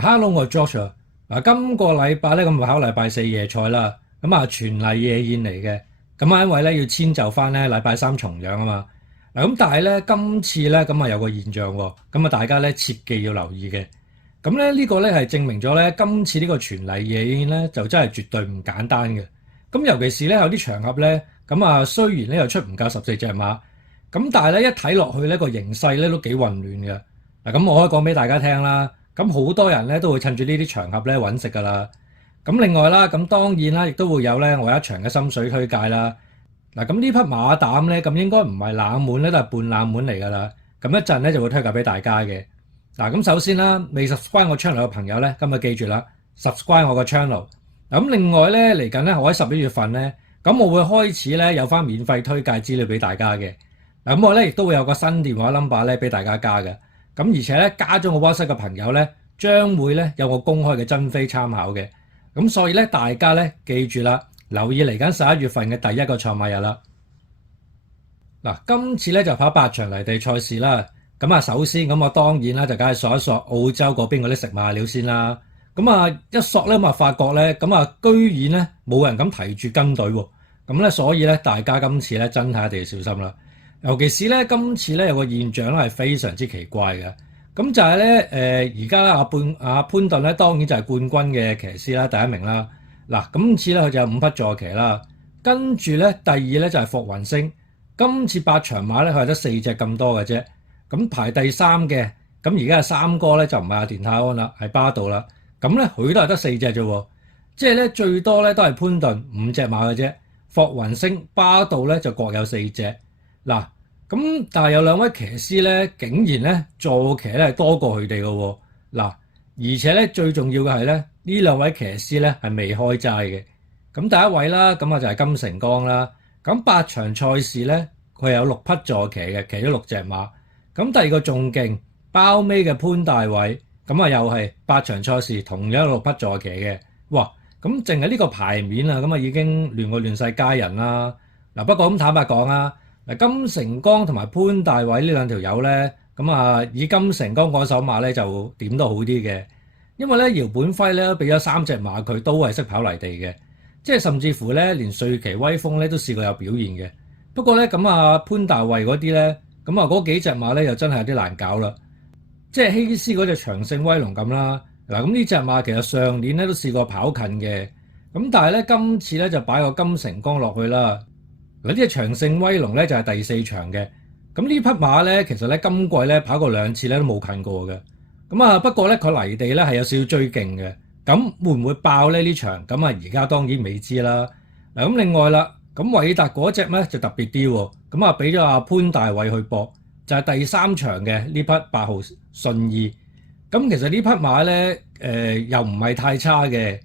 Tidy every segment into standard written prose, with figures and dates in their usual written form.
Hello，我係 Josh 啊。今個禮拜咧咁就考禮拜四夜賽啦。咁全例夜宴嚟嘅。因為咧要遷就翻咧禮拜三重陽啊嘛。咁但係咧今次咧有個現象喎。大家咧切記要留意嘅。呢個咧係證明咗咧今次呢個全例夜宴咧就真係絕對唔簡單嘅。尤其是咧有啲場合咧雖然咧又出唔夠14隻馬，但係咧一睇落去咧個形勢咧都幾混亂嘅。我可以講俾大家聽啦。好多人咧都會趁住呢啲場合咧揾食㗎啦。另外啦，當然啦，亦都會有咧我一場嘅心水推介啦。呢匹馬膽咧應該唔係冷門咧，都係半冷門嚟㗎啦。一陣咧就會推介俾大家嘅。首先啦，未 subscribe 我 channel 嘅朋友咧，今日記住啦，subscribe 我個 channel。另外咧嚟緊咧，我喺11月份咧，我會開始咧有翻免費推介資料俾大家嘅。我咧亦都會有個新電話 number 咧俾大家加嘅。而且咧加咗我 WhatsApp 嘅朋友咧，將會咧有個公開嘅真飛參考嘅。所以咧大家咧記住啦，留意嚟緊11月份嘅第一個賽馬日啦。今次咧就跑8場泥地賽事啦。首先我當然啦就梗係索一索澳洲嗰邊嗰啲食馬料先啦。一索咧發覺咧居然咧冇人咁提住跟隊喎。所以咧大家今次咧真係一定要小心啦。尤其是咧，今次咧有個現象咧係非常之奇怪嘅，就係咧而家阿潘頓咧當然就係冠軍嘅騎師啦，第一名啦。今次咧佢就有5匹坐騎啦，跟住咧第二咧就係霍雲星。今次8場馬咧佢係得4隻咁多嘅啫。排第3嘅，而家係三哥咧就唔係阿田泰安啦，係巴道啦。咧佢都係得4隻啫喎，即係咧最多咧都係潘頓5隻馬嘅啫，霍雲星、巴道咧就各有4隻。但係有2位騎師咧，竟然咧坐騎咧係多過佢哋嘅喎。而且咧最重要嘅係咧，呢2位騎師咧係未開齋嘅。第一位啦，就係金城江啦。8場賽事咧，佢有6匹坐騎嘅，騎咗6隻馬。第二個仲勁，包尾嘅潘大偉，又係8場賽事同樣有6匹坐騎嘅。哇！淨係呢個牌面啊，已經亂世佳人啦。不過坦白講啊。金城江同埋潘大偉呢2條友咧，以金城江嗰手馬咧就點都好啲嘅，因為咧姚本輝咧俾咗3隻馬佢都係識跑泥地嘅，即係甚至乎咧連瑞奇威風咧都試過有表現嘅。不過咧潘大偉嗰啲咧，嗰幾隻馬咧又真係有啲難搞啦，即係希斯嗰隻長勝威龍咁啦。呢隻馬其實上年咧都試過跑近嘅，但係咧今次咧就擺個金城江落去啦。呢隻長勝威龍咧就係第4場嘅。呢匹馬咧其實咧今季咧跑過2次咧都冇近過嘅。不過咧佢泥地咧係有少少追勁嘅。會唔會爆咧呢場？而家當然未知啦。另外啦，韋達嗰隻咧就特別啲喎。俾咗阿潘大偉去搏，就係第3場嘅呢匹8號順義。其實呢匹馬咧又唔係太差嘅。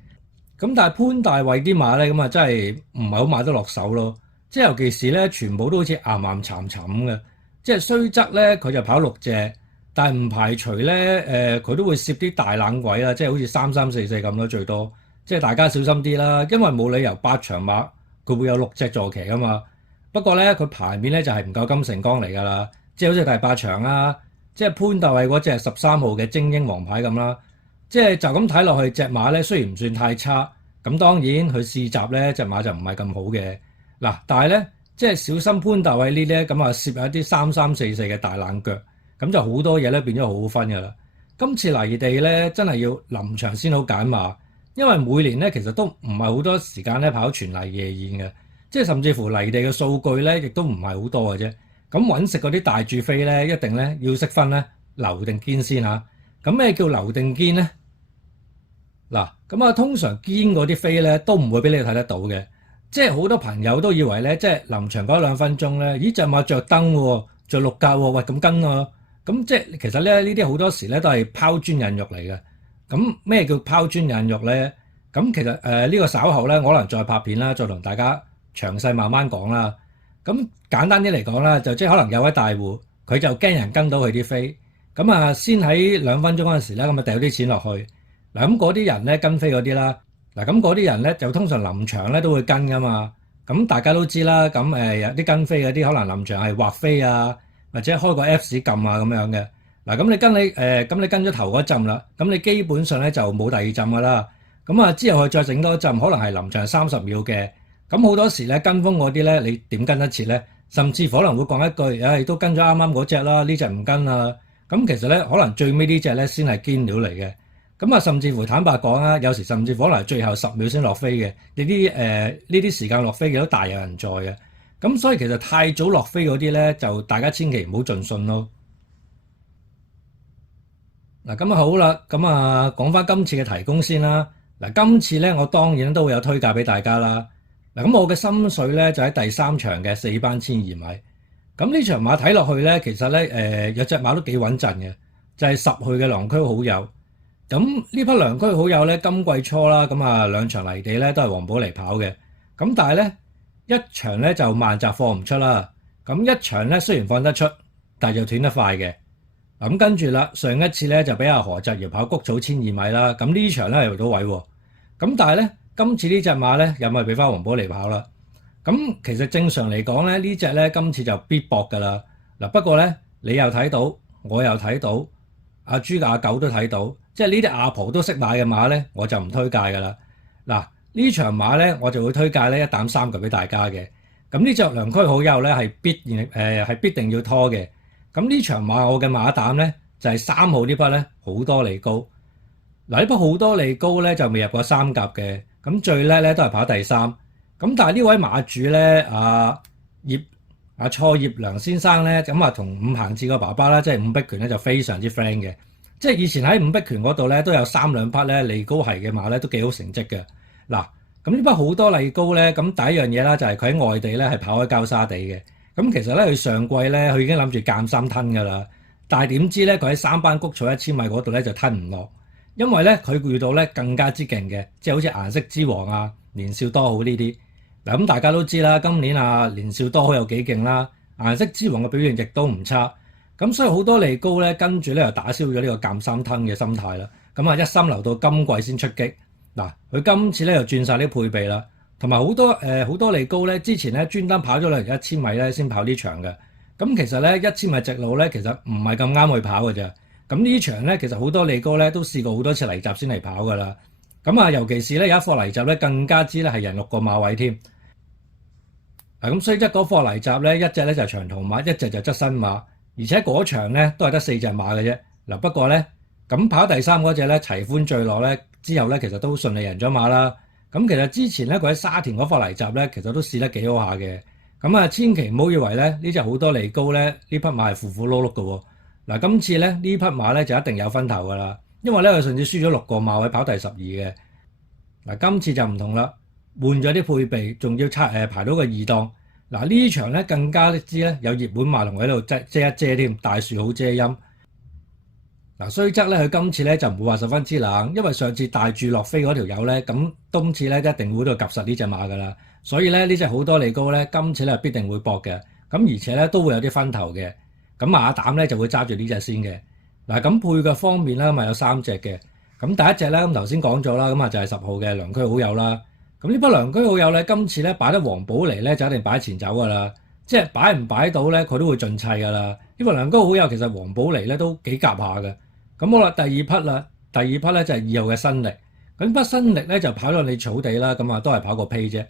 但係潘大偉啲馬咧真係唔係好買得落手咯。即係尤其是咧，全部都好似岩岩沉沉嘅。即係雖則咧，佢就跑6隻，但係唔排除咧，佢都會攝啲大冷位啦，即係好似3344咁咯，最多。即係大家小心啲啦，因為冇理由8場馬佢會有6隻坐騎噶嘛。不過咧，佢牌面咧就係唔夠金城江嚟㗎啦。即係好似第8場啦，即係潘大偉嗰隻13號嘅精英王牌咁啦。即係就咁睇落去，隻馬咧雖然唔算太差，當然佢試閘咧隻馬就唔係咁好嘅。但係咧，即係小心潘大偉呢啲攝入一啲3344嘅大冷腳，就好多嘢咧變咗好好分㗎啦。今次泥地咧真係要臨場先好揀馬，因為每年咧其實都唔係好多時間咧跑全泥夜宴嘅，即係甚至乎泥地嘅數據咧亦都唔係好多嘅啫。揾食嗰啲大注飛咧，一定咧要識分咧留定堅先嚇。咩叫留定堅咧？通常堅嗰啲飛咧都唔會俾你睇得到嘅。即係好多朋友都以為咧，即係臨場嗰2分鐘咧，咦隻馬着燈喎，着綠格喎，喂咁跟啊！即係其實咧呢啲好多時咧都係拋磚引玉嚟嘅。咩叫拋磚引玉咧？其實呢個稍後咧，我可能再拍片啦，再同大家詳細慢慢講啦。簡單啲嚟講啦，就即係可能有位大戶佢就驚人跟到佢啲飛，先喺2分鐘嗰陣時咧掉啲錢落去。嗰啲人咧跟飛嗰啲啦。嗰啲人咧就通常臨場咧都會跟噶嘛，大家都知啦。有啲跟飛嗰啲可能臨場係畫飛啊，或者開個 F 市撳啊咁樣嘅。嗱，咁你跟咗頭嗰陣啦，咁你基本上咧就冇第二陣噶啦。咁啊之後佢再整多一陣，可能係臨場30秒嘅。咁好多時咧跟風嗰啲咧，你點跟得切咧？甚至乎可能會講一句，都跟咗啱啱嗰隻啦，呢隻唔跟啊。咁其實咧，可能最尾呢隻咧先係堅料嚟嘅。咁啊，甚至乎坦白講啊，有時甚至乎可能係最後10秒先落飛嘅。呢啲時間落飛嘅都大有人在嘅。咁所以其實太早落飛嗰啲咧，就大家千祈唔好盡信咯。嗱，咁啊好啦，咁啊講翻今次嘅提供先啦。嗱，今次咧我當然都會有推介俾大家啦。嗱，咁我嘅心水咧就喺第3場嘅4班千二米。咁呢場馬睇落去咧，其實咧有隻馬都幾穩陣嘅，就係10號嘅良區好友。咁呢匹良區好友咧，今季初啦，咁啊2場泥地咧都係黃寶嚟跑嘅。咁但係咧一場咧就慢閘放唔出啦。咁一場咧雖然放得出，但係就斷得快嘅。咁跟住啦，上一次咧就俾阿何澤堯跑谷草千二米啦，咁呢場咧又到位喎。咁但係咧，今次呢隻馬咧又咪俾翻黃寶嚟跑啦。咁其實正常嚟講咧，呢隻咧今次就必搏㗎啦。嗱，不過咧你又睇到，我又睇到，阿豬阿狗都睇到，即係呢啲阿婆都識買嘅馬咧，我就唔推介㗎啦。嗱，呢場馬咧我就會推介咧一膽3腳俾大家嘅。咁呢隻良區好友咧係必定要拖嘅。咁呢場馬我嘅馬膽咧就係3號呢匹咧好多利高。嗱，呢匹好多利高咧就未入過3甲嘅，咁最叻咧都係跑第3。咁但係呢位馬主咧蔡葉良先生咧，咁啊同伍行志個爸爸啦，即係伍碧權咧就非常之 friend 嘅。即係以前喺伍碧權嗰度咧都有3兩匹咧利高係嘅馬咧都幾好成績嘅。嗱，咁呢匹好多利高咧，咁第一樣嘢啦就係佢喺外地咧係跑開膠沙地嘅。咁其實咧，佢上季咧，佢已經諗住減3吞㗎啦。但係點知咧，佢喺3班谷草1000米嗰度咧就吞唔落，因為咧佢遇到咧更加之勁嘅，即係好似顏色之王啊、年少多好呢啲。嗱，咁大家都知啦，今年啊年少多好有幾勁啦，顏色之王嘅表現亦都唔差。咁所以好多利高咧，跟住咧又打消咗呢個減3吞嘅心態啦。咁啊一心留到今季先出擊。嗱，佢今次咧又轉晒啲配備啦。同埋好多利高咧，之前咧專登跑咗兩條1000米咧先跑呢場嘅。咁其實咧1000米直路咧，其實唔係咁啱去跑嘅啫。咁呢場咧，其實好多利高咧都試過好多次泥閘先嚟跑噶啦。咁啊，尤其是咧有一課泥閘咧，更加之咧係人6個馬位添。嗱，咁所以一嗰課泥閘咧，一隻咧就係長途馬，一隻就側身馬，而且嗰場咧都係得4隻馬嘅啫。嗱，不過咧咁跑第3嗰隻咧齊歡墜落咧之後咧，其實都順利贏咗馬啦。咁其實之前咧，佢喺沙田嗰課泥閘咧，其實都試得幾好下嘅。咁啊，千祈唔好以為咧呢隻好多利高咧，呢匹馬係符符碌碌嘅喎。嗱，今次咧呢匹馬咧就一定有分頭㗎啦，因為咧佢上次輸咗6個馬位跑第12嘅。嗱，今次就唔同啦，換咗啲配備，仲要排到個2檔。嗱，呢場咧更加之咧有熱門馬同喺度遮一遮添，大樹好遮陰。嗱，雖則咧佢今次咧就唔會話十分之冷，因為上次帶住落飛嗰條友咧，咁今次咧一定會喺度夾實呢隻馬㗎啦。所以咧呢隻好多利高咧，今次咧必定會搏嘅。咁而且咧都會有啲分頭嘅。咁馬膽咧就會揸住呢隻先嘅。嗱，咁配嘅方面咧咪有3隻嘅。咁第一隻咧咁頭先講咗啦，咁啊就係10號嘅良區好友啦。咁呢匹良區好友咧，今次咧擺得黃寶嚟咧就一定擺前走㗎啦。即係擺唔擺到咧，佢都會盡砌㗎啦。呢匹良區好友其實黃寶嚟咧都幾夾下嘅。咁好啦，第二匹啦，第二匹咧就係2號嘅新力。咁匹新力咧就跑到你草地啦，咁啊都係跑個胚啫。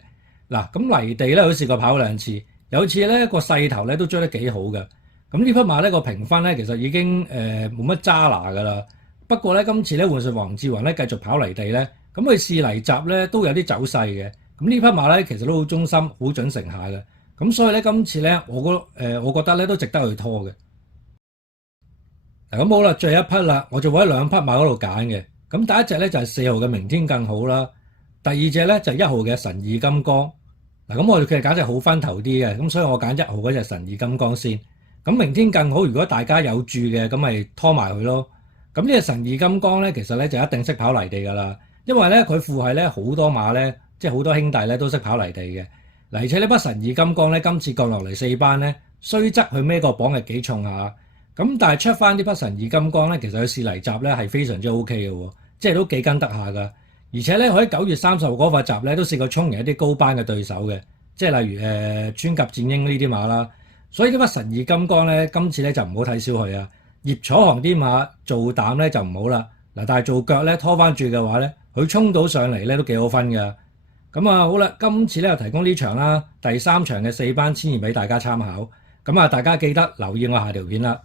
嗱，咁泥地咧都試過跑2次，有次咧個勢頭咧都追得幾好嘅。咁呢匹馬咧個評分咧其實已經冇乜渣拿㗎啦。不過咧今次咧換上黃志宏咧繼續跑泥地咧，咁佢試泥閘咧都有啲走勢嘅。咁呢匹馬咧其實都好忠心、好準成下嘅。咁所以咧今次咧我覺得咧都值得去拖嘅。咁好啦，最後一匹啦，我就會喺2匹馬嗰度揀嘅。咁第一隻咧就係4號嘅明天更好啦，第二隻咧就係1號嘅神意金剛。嗱，咁我哋其實揀隻好分頭啲嘅，咁所以我揀1號嗰隻神意金剛先。咁明天更好，如果大家有注嘅，咁咪拖埋佢咯。咁呢隻神意金剛咧，其實咧就一定識跑泥地㗎啦，因為咧佢父系咧好多馬咧，即係好多兄弟咧都識跑泥地嘅。嗱，而且呢匹神意金剛咧今次降落嚟4班咧，雖則佢孭個磅係幾重下。咁但係出翻啲匹神意金剛咧，其實佢試泥閘咧係非常之 OK 嘅喎，即係都幾跟得下㗎。而且咧，佢喺9月30號嗰塊閘咧都試過衝贏一啲高班嘅對手嘅，即係例如川甲戰鷹呢啲馬啦。所以呢匹神意金剛咧，今次咧就唔好睇小佢啊！葉楚航啲馬做膽咧就唔好啦，嗱，但係做腳咧拖翻住嘅話咧，佢衝到上嚟咧都幾好分㗎。咁啊好啦，今次咧就提供呢場啦，第3場嘅4班千二俾大家參考。咁啊，大家記得留意我下條片啦。